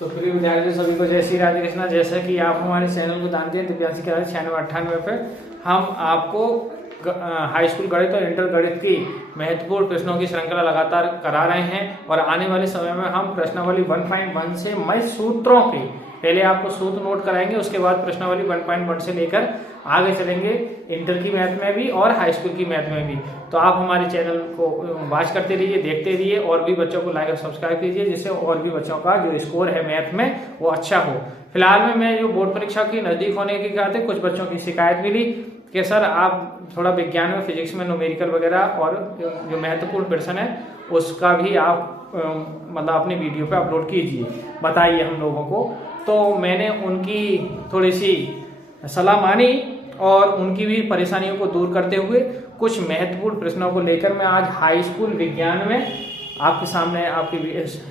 तो प्रिय विद्यार्थियों सभी को जय श्री राधे कृष्णा। जैसा कि आप हमारे चैनल को जानते हैं दिव्यांशी क्लास 9698 पे हम आपको हाई स्कूल गणित और इंटर गणित की महत्वपूर्ण प्रश्नों की श्रृंखला लगातार करा रहे हैं और आने वाले समय में हम प्रश्नावली 1.1 से मई सूत्रों की पहले आपको सूत्र नोट कराएंगे, उसके बाद प्रश्नावली 1.1 से लेकर आगे चलेंगे इंटर की मैथ में भी और हाई स्कूल की मैथ में भी। तो आप हमारे चैनल को वॉच करते रहिए, देखते रहिए और भी बच्चों को लाइक और सब्सक्राइब कीजिए जिससे और भी बच्चों का जो स्कोर है मैथ में वो अच्छा हो। फिलहाल में मैं जो बोर्ड परीक्षा की नजदीक होने के कारण कुछ बच्चों की शिकायत मिली कि सर आप थोड़ा विज्ञान में फिजिक्स में न्यूमेरिकल वगैरह और जो महत्वपूर्ण प्रश्न है उसका भी आप मतलब अपने वीडियो पे अपलोड कीजिए, बताइए हम लोगों को। तो मैंने उनकी थोड़ी सी सलाह मानी और उनकी भी परेशानियों को दूर करते हुए कुछ महत्वपूर्ण प्रश्नों को लेकर मैं आज हाई स्कूल विज्ञान में आपके सामने आपकी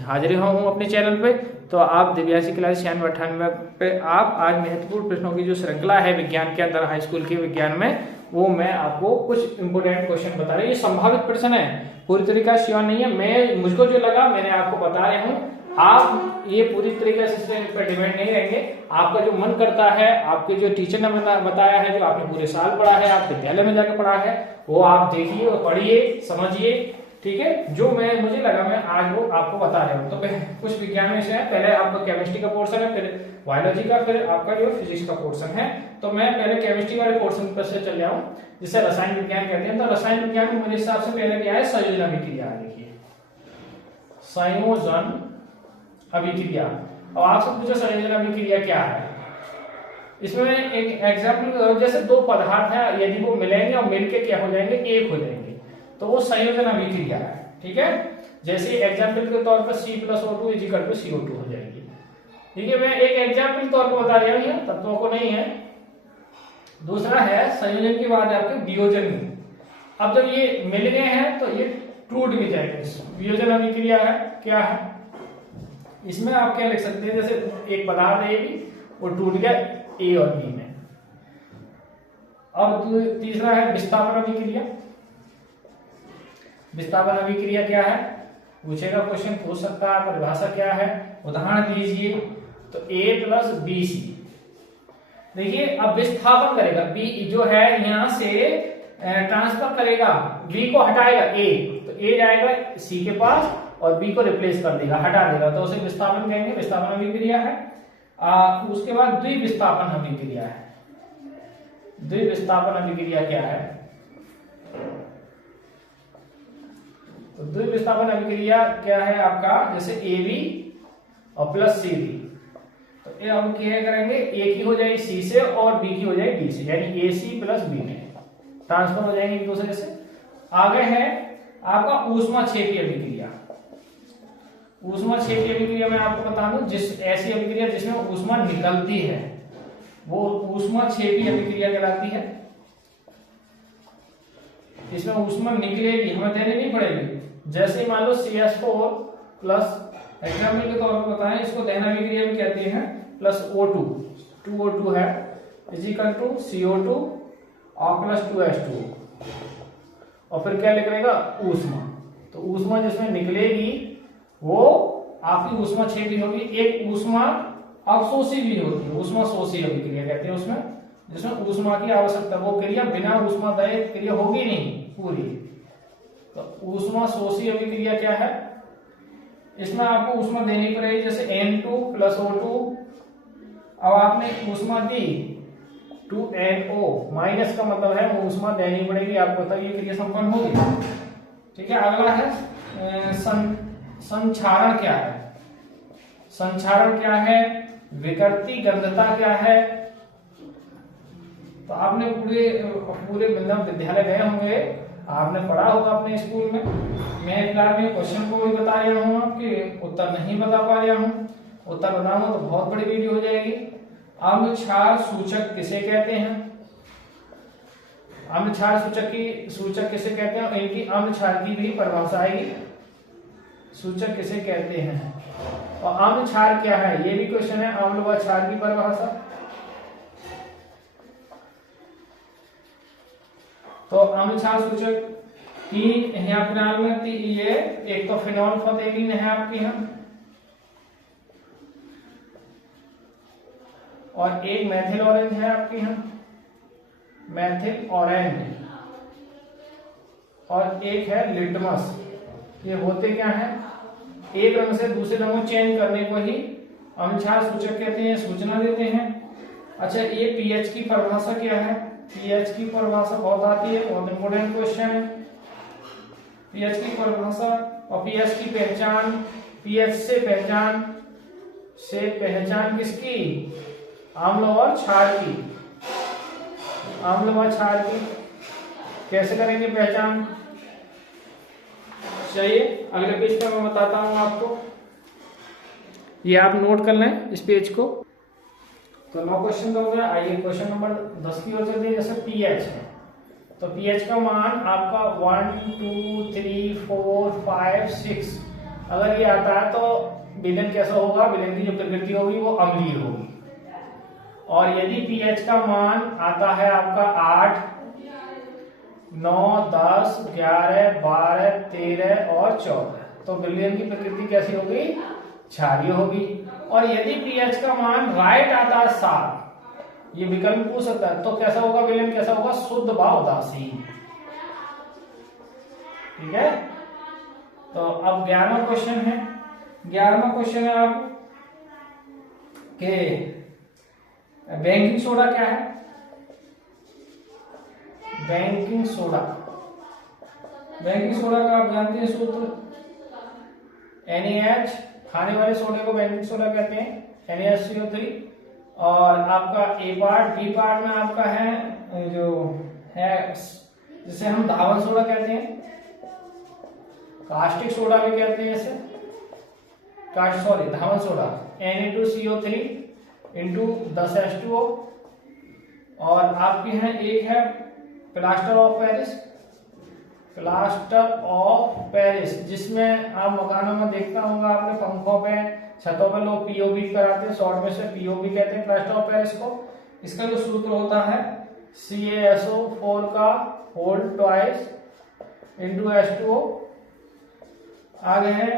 हाजिर हूँ अपने चैनल पे। तो आप दिव्यांशी क्लास 9698 पे आप आज महत्वपूर्ण प्रश्नों की जो श्रृंखला है विज्ञान के अंदर हाई स्कूल के विज्ञान में वो मैं आपको कुछ इंपोर्टेंट क्वेश्चन बता रहा हूँ। ये संभावित प्रश्न है, पूरी तरीका श्योर नहीं है, मैं मुझको जो लगा मैंने आपको बता रहा हूँ। आप ये पूरी तरीके से इस पर डिपेंड नहीं रहेंगे, आपका जो मन करता है, आपके जो टीचर ने बताया है, जो आपने पूरे साल पढ़ा है, आप विद्यालय में जाकर पढ़ा है, वो आप देखिए और पढ़िए, समझिए, ठीक है। जो मुझे लगा मैं आज वो आपको बता रहा हूँ। तो कुछ विज्ञान में से है, पहले आपका केमिस्ट्री का पोर्शन है, फिर बायोलॉजी का, फिर आपका जो फिजिक्स का पोर्शन है। तो मैं पहले केमिस्ट्री वाले पोर्शन पर से चल जाऊँ जिसे रसायन विज्ञान कहते हैं। तो रसायन विज्ञान में मेरे हिसाब से पहले क्या है, संयोजन अभिक्रिया। देखिए संयोजन अभिक्रिया। अब आपसे पूछो संयोजन अभिक्रिया क्या है। इसमें एक एग्जाम्पल, जैसे दो पदार्थ है यदि वो मिलेंगे और मिलके क्या हो जाएंगे, एक हो जाएंगे, तो वो संयोजन अभिक्रिया है, ठीक है। जैसे एग्जाम्पल के तौर पर C+O2 = CO2 हो जाएगी, ठीक है। मैं एक एग्जाम्पल तौर पर बता रहा हूँ, तत्वों को नहीं है। दूसरा है संयोजन की बात है आपके वियोजन में। अब जब ये मिल गए हैं तो ये टूट भी जाएंगे। वियोजन अभिक्रिया है क्या है, इसमें आप क्या लिख सकते हैं, जैसे एक पदार्थ ए भी वो टूट गया ए और बी में। अब तीसरा है विस्थापन अभिक्रिया। विस्थापन अभिक्रिया क्या है पूछेगा, क्वेश्चन पूछ सकता है, परिभाषा क्या है, उदाहरण दीजिए। तो A + BC। देखिए अब विस्थापन करेगा, B जो है यहां से ट्रांसफर करेगा, B को हटाएगा A, तो A जाएगा C के पास और B को रिप्लेस कर देगा, हटा देगा, तो उसे विस्थापन कहेंगे, विस्थापन अभिक्रिया है। उसके बाद द्विविस्थापन अभिक्रिया है। द्विविस्थापन अभिक्रिया क्या है, तो द्विविस्थापन अभिक्रिया क्या है आपका, जैसे AB और +CD। तो ये हम क्या करेंगे, A की हो जाएगी C से और B की हो जाएगी D से, यानी AC + B में ट्रांसफर हो जाएंगे एक दूसरे से। आगे है आपका ऊष्माक्षेपी अभिक्रिया। ऊष्माक्षेपी अभिक्रिया में आपको बता दूं, जिस ऐसी अभिक्रिया जिसमें ऊष्मा निकलती है वो ऊष्माक्षेपी अभिक्रिया कहलाती है। इसमें ऊष्मा निकलेगी, हमें देनी नहीं पड़ेगी। जैसे मान लो CH4+ एग्जाम्पल के तौर पर बताएं, इसको दहन अभिक्रिया भी कहते हैं, +O2 2O2 है = CO2 और +2H2 और फिर क्या निकलेगा, ऊष्मा। तो ऊष्मा जिसमें निकलेगी वो आपकी ऊष्माक्षेपी होगी। एक ऊष्मा अवशोषी भी होती है, ऊष्मा शोषी अभिक्रिया कहते हैं उसमें, जिसमें ऊष्मा की आवश्यकता, वो क्रिया बिना ऊष्मादायी क्रिया होगी नहीं पूरी। तो ऊष्मा शोषी अभिक्रिया क्या है, इसमें आपको ऊष्मा देनी पड़ेगी, जैसे N2 + O2। अब आपने ऊष्मा दी 2NO माइनस का मतलब है वो ऊष्मा देनी पड़ेगी आपको, तब ये क्रिया संपन्न होगी, ठीक है। अगला है संक्षारण क्या है। संक्षारण क्या है, विकृति गंधता क्या है। तो आपने पूरे विद्यालय गए होंगे, आपने पढ़ा होगा अपने स्कूल में। मैं फिलहाल में क्वेश्चन को भी बता रहा हूँ, आपके उत्तर नहीं बता पा रहा हूँ। उत्तर बताऊंगा तो बहुत बड़ी वीडियो हो जाएगी। अम्ल क्षार सूचक किसे कहते हैं, अम्ल क्षार सूचक किसे कहते हैं, इनकी अम्ल क्षार की भी परिभाषा आएगी, सूचक किसे कहते हैं। और अम्ल क्षार क्या है, ये भी क्वेश्चन है, अम्ल व क्षार की परिभाषा। तो अम्ल क्षार सूचक तीन है आपके नाम में, ये एक तो फिनोल फॉर्मेलिन है आपके यहाँ, और एक मैथिल ऑरेंज है आपके यहाँ, मैथिल ऑरेंज, और एक है लिटमस। ये होते क्या है, एक रंग से दूसरे रंग को चेंज करने को ही अंशार सूचक कहते हैं, सूचना देते हैं। अच्छा, ये पीएच की परिभाषा क्या है? पीएच की परिभाषा बहुत आती है, बहुत इंपोर्टेंट क्वेश्चन है पीएच की परिभाषा। और पीएच की पहचान, पीएच से पहचान किसकी? आम्ल और क्षार की, आम्ल व क्षार की। कैसे करेंगे पहचान? चलिए अगले पेज पे मैं बताता हूं आपको, ये आप नोट कर लें इस पेज को। तो 9 क्वेश्चन हो गया। आइए क्वेश्चन नंबर 10 की ओर चलते हैं। जैसे पीएच है, तो पीएच का मान आपका 1 2 3 4 5 6 अगर ये आता है तो विलेन कैसा होगा? विलेन की जो प्रकृति होगी वो अम्लीय होगी। और यदि पीएच का मान आता है आपका 8 9 10 11 12 13 और 14 तो विलेन की प्रकृति कैसी होगी? क्षारीय होगी। और यदि पीएच का मान राइट आता है 7, ये विकल्प पूछ सकता है, तो कैसा होगा? विलेन कैसा होगा? शुद्ध व उदासीन। ठीक है। तो अब 11वां क्वेश्चन है। 11वां क्वेश्चन है आप के बेकिंग सोडा क्या है? बेकिंग सोडा, बेकिंग सोडा का आप जानते हैं सूत्र NaH, खाने वाले सोडे को बेकिंग सोडा कहते हैं, NaCO3। और आपका ए पार्ट, बी पार्ट में आपका है जो है जिसे हम धावन सोडा कहते हैं, कास्टिक सोडा भी कहते हैं इसे, धावन सोडा Na2CO3 इंटू 10 H2O। और आपके यहाँ एक है plaster of Paris, plaster of Paris, जिसमें आप मकानों में देखता होगा आपने, पंखों पे छतों पे लोग पीओपी कराते हैं, शॉर्ट में से पीओपी कहते हैं प्लास्टर ऑफ पेरिस को। इसका जो सूत्र होता है CaSO4 का होल ट्वाइस इंटू H2O। आगे है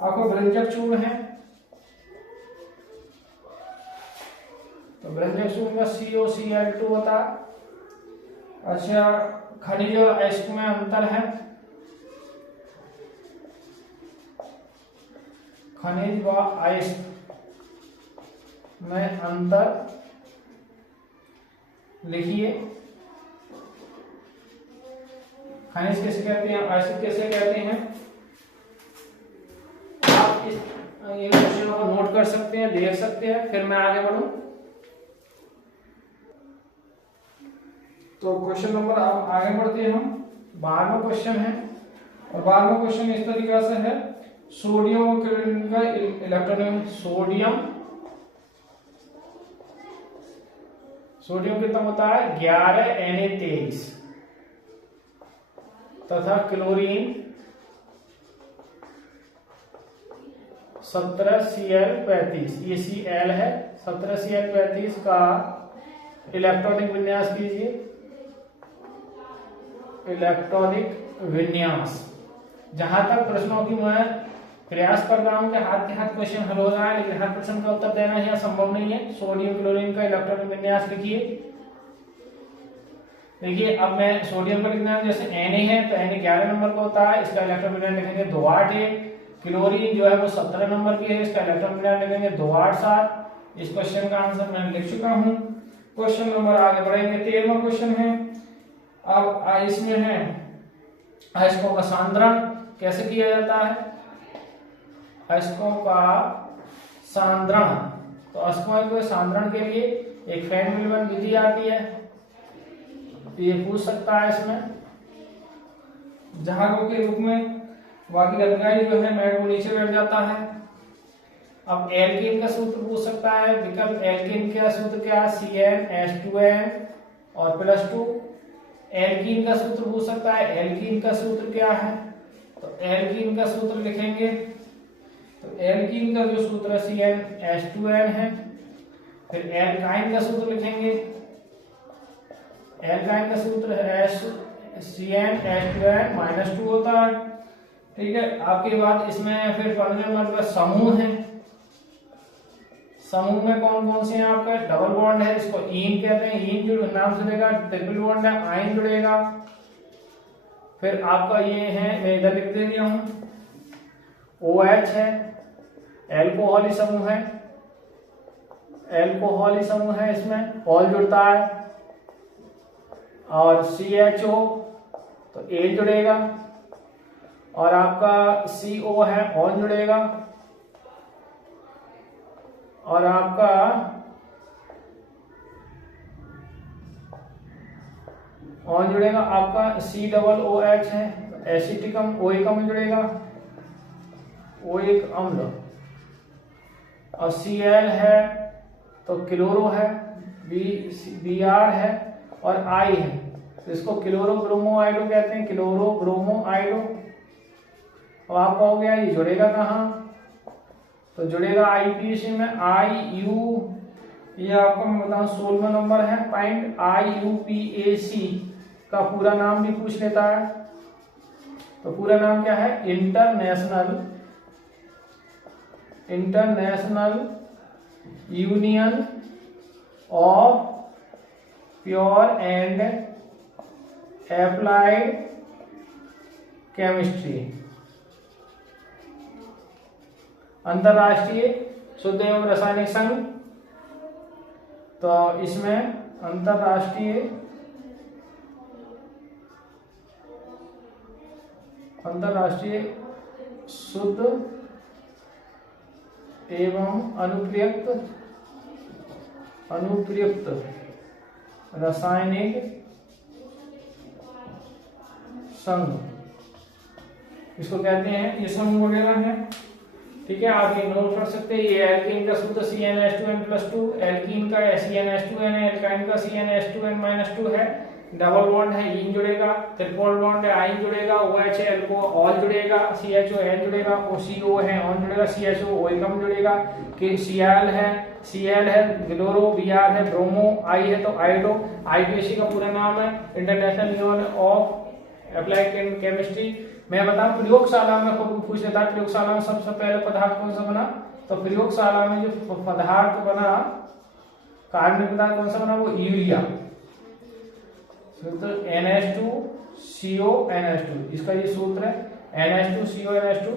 आपको व्यंजक चूर्ण है, तो व्यंजक चूर्ण का COCl2 होता है। अच्छा, खनिज और अयस्क में अंतर है, खनिज व अयस्क में अंतर लिखिए। खनिज कैसे कहते हैं, अयस्क कैसे कहते हैं? आप इस ये क्वेश्चन को नोट कर सकते हैं, देख सकते हैं, फिर मैं आगे बढ़ूं। तो क्वेश्चन नंबर आगे बढ़ते हैं हम। 12वां क्वेश्चन है, और 12वां क्वेश्चन इस तरीके से है, सोडियम का इलेक्ट्रॉन, सोडियम कितना होता है? 11 Na23 तथा क्लोरीन 17Cl35, ये Cl है, 17Cl35 का इलेक्ट्रॉनिक विन्यास कीजिए, इलेक्ट्रॉनिक विन्यास। जहां तक प्रश्नों की मैं प्रयास कर रहा हूं कि हाथ के हाथ क्वेश्चन हल हो जाए, लेकिन हर प्रश्न का उत्तर देना यह संभव नहीं है। सोडियम क्लोरीन का इलेक्ट्रॉनिक विन्यास लिखिए। देखिए अब मैं सोडियम का लिखना है, जैसे Na है तो Na 11 नंबर का होता है, इसका इलेक्ट्रॉन विन्यास लिखेंगे 2-8 है। क्लोरीन जो है वो 17 नंबर की है, इसका इलेक्ट्रॉन विन्यास लिखेंगे 2-8-7। इस क्वेश्चन का आंसर मैंने लिख चुका हूं। क्वेश्चन नंबर आगे बढ़ेंगे। 13वां क्वेश्चन है। अब इसमें है अयस्कों का सांद्रण कैसे किया जाता है? अयस्कों का सांद्रण, तो अयस्कों के सांद्रण के लिए एक फैन विलमन विधि आती है, ये पूछ सकता है इसमें। जहागों के रूप में बाकी अलगाई जो है मैट वो नीचे बैठ जाता है। अब एल्कीन का सूत्र पूछ सकता है, विकल्प एल्कीन का सूत्र क्या? CnH2n और +2। एल्कीन का सूत्र पूछ सकता है, एल्कीन का सूत्र क्या है? तो एल्कीन का सूत्र लिखेंगे, तो एल्कीन का जो सूत्र CnH2n है। फिर एल्काइन का सूत्र लिखेंगे, एल्काइन का सूत्र है CnH2n -2 होता है। ठीक है। आपके बाद इसमें फिर 15 नंबर का समूह है समूह में कौन कौन से हैं आपके? डबल बॉन्ड है, इसको इन कहते हैं, इन जुड़ नाम जुड़ेगा। ट्रिपल बॉन्ड है, आइन जुड़ेगा। फिर आपका ये है, मैं इधर लिख दे दिया हूं, OH है, एल्कोहली समूह है, एल्कोहली समूह है, इसमें ऑल जुड़ता है। और CHO तो ए जुड़ेगा, और आपका CO है, ऑल जुड़ेगा। और आपका ऑन जुड़ेगा, आपका COOH है, एसिटिक अम्ल, ओइक अम्ल जुड़ेगा, ओइक अम्ल। और Cl है तो क्लोरो है, Br है, और I है, तो इसको क्लोरो ब्रोमोआइडो कहते हैं, क्लोरो ब्रोमोआइडो। अब आपका हो गया, ये जुड़ेगा कहाँ? तो जुड़ेगा IPAC में, IU, ये आपका मैं बताऊं 16वां नंबर है पॉइंट। IUPAC का पूरा नाम भी पूछ लेता है, तो पूरा नाम क्या है? International union of pure and applied chemistry, अंतरराष्ट्रीय शुद्ध एवं रासायनिक संघ। तो इसमें अंतरराष्ट्रीय शुद्ध एवं अनुप्रयुक्त रासायनिक संघ इसको कहते हैं, ये समूह वगैरह है। ठीक है, आप ये नोट कर सकते हैं। ये एल्कीन का शुद्ध CnH2n+2, एल्कीन का CnH2n है, एल्काइन का CnH2n-2 है। डबल बॉन्ड है, इन जुड़ेगा। ट्रिपल बॉन्ड है, आइन जुड़ेगा। OH है, एल्को ऑल जुड़ेगा। CHO एन जुड़ेगा। CO है, ऑन जुड़ेगा। CHO ओइकम जुड़ेगा। Cl है ग्लोरो, Br है ब्रोमो, I है तो आइडो। IPAC का पूरा नाम है international union of applied chemistry. मैं बताऊं, प्रयोगशाला में पूछ लेता है, प्रयोगशाला में सबसे पहले पदार्थ कौन सा बना? तो प्रयोगशाला में जो पदार्थ बना, कार्बनिक पदार्थ कौन सा बना? वो यूरिया। तो NH2CONH2, इसका ये सूत्र है NH2CONH2।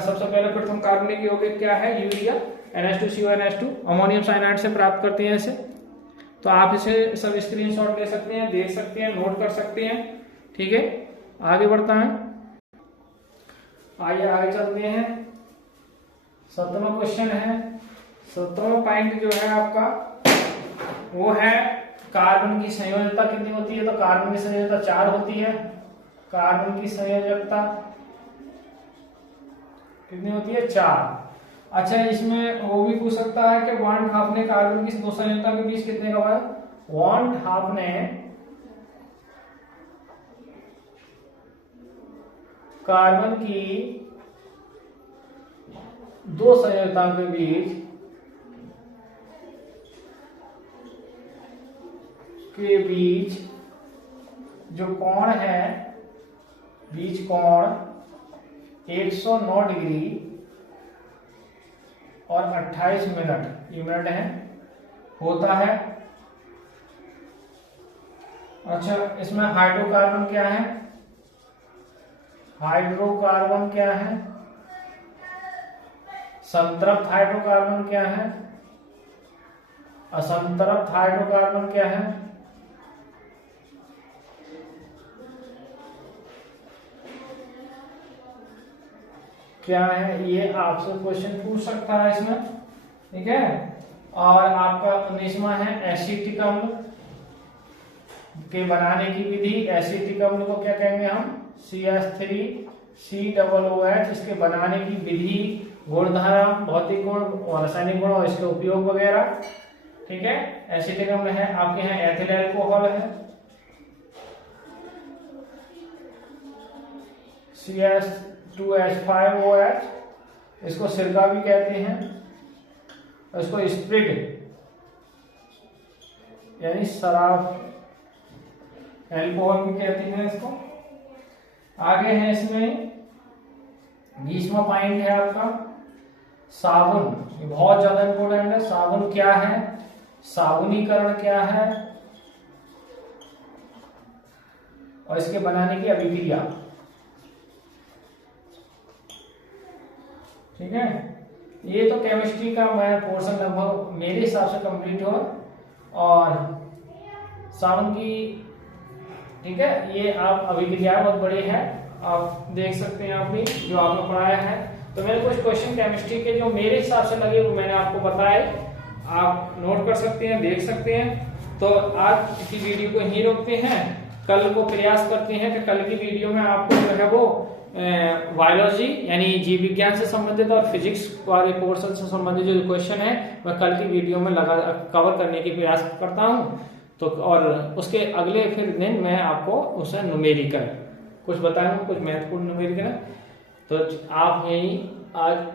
सबसे पहले प्रथम कार्बनिक यौगिक क्या है? यूरिया। NH2CONH2 अमोनियम साइनाइड से प्राप्त करते हैं इसे। तो आप इसे सब स्क्रीनशॉट ले सकते हैं, देख सकते हैं, नोट कर सकते हैं। ठीक है, आगे बढ़ता है। आइए आगे चलते हैं। 7वां क्वेश्चन है। 7वां पॉइंट जो है आपका वो है कार्बन की संयोजकता कितनी होती है? तो कार्बन की संयोजकता 4 होती है। कार्बन की संयोजकता कितनी होती है? 4। अच्छा, इसमें वो भी पूछ सकता है कि बॉन्ड हाफ ने कार्बन की दो संयोजकता के बीच कितने का है? बॉन्ड हाफ ने कार्बन की दो संयोजकताओं के बीच जो कोण है, बीच कोण 109 डिग्री और 28 मिनट, ये मिनट है, होता है। अच्छा, इसमें हाइड्रोकार्बन क्या है? हाइड्रोकार्बन क्या है? संतृप्त हाइड्रोकार्बन क्या है? असंतृप्त हाइड्रोकार्बन क्या है? क्या है? ये आपसे क्वेश्चन पूछ सकता है इसमें। ठीक है, और आपका 19वां है एसिटिक अम्ल के बनाने की विधि। एसिटिक अम्ल को क्या कहेंगे हम? CH3COOH। इसके बनाने की विधि, गुणधर्म, भौतिक गुण और रासायनिक गुण और इसके उपयोग वगैरह। ठीक है, एसिटिक अम्ल है आपके यहाँ एथिल अल्कोहल है, CH2H5OH, इसको सिरका भी कहते हैं, इसको स्प्रिट यानी शराब अल्कोहल भी कहते हैं इसको। आगे है इसमें 20वां पॉइंट है आपका साबुन, ये बहुत ज्यादा इंपॉर्टेंट है। साबुन क्या है, साबुनीकरण क्या है और इसके बनाने की अभिक्रिया। ठीक है, ये तो केमिस्ट्री का मैं पोर्शन लगभग मेरे हिसाब से कंप्लीट हुआ। और साबुन की, ठीक है, ये आप अभिक्रिया बहुत बड़े हैं, आप देख सकते हैं आप भी जो आपने पढ़ाया है। तो मेरे कुछ क्वेश्चन केमिस्ट्री के जो मेरे हिसाब से लगे वो मैंने आपको बताए, आप नोट कर सकते हैं, देख सकते हैं। तो आज की वीडियो को यहीं रोकते हैं, कल को प्रयास करते हैं कि कल की वीडियो में आपको जो है वो बायोलॉजी यानी जीव विज्ञान से संबंधित और फिजिक्स वाले पोर्शन से संबंधित जो क्वेश्चन है मैं कल की वीडियो में कवर करने की प्रयास करता हूं। तो और उसके अगले फिर दिन मैं आपको उसे न्यूमेरिकल कुछ बताऊंगा, कुछ महत्वपूर्ण न्यूमेरिकल। तो आप यही आज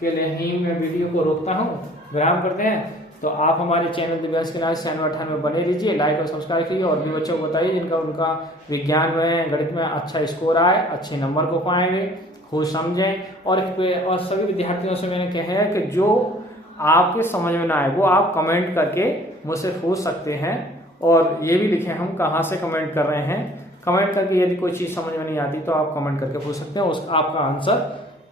के लिए ही मैं वीडियो को रोकता हूं, विराम करते हैं। तो आप हमारे चैनल दिव्यांश के नाम 98 में बने रहिए, लाइक और सब्सक्राइब कीजिए और भी बच्चों को बताइए जिनका उनका विज्ञान में गणित में अच्छा स्कोर आए, अच्छे नंबर को पाएंगे, खुद समझें। और सभी विद्यार्थियों से मैंने कहा है कि जो आपके समझ में ना आए वो आप कमेंट करके मुझसे पूछ सकते हैं। और ये भी लिखें हम कहाँ से कमेंट कर रहे हैं, कमेंट करके यदि कोई चीज़ समझ में नहीं आती तो आप कमेंट करके पूछ सकते हैं, उस आपका आंसर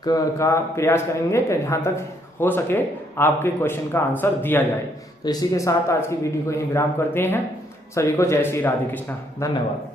का प्रयास करेंगे कि जहाँ तक हो सके आपके क्वेश्चन का आंसर दिया जाए। तो इसी के साथ आज की वीडियो को यहीं विराम करते हैं। सभी को जय श्री राधे कृष्णा, धन्यवाद।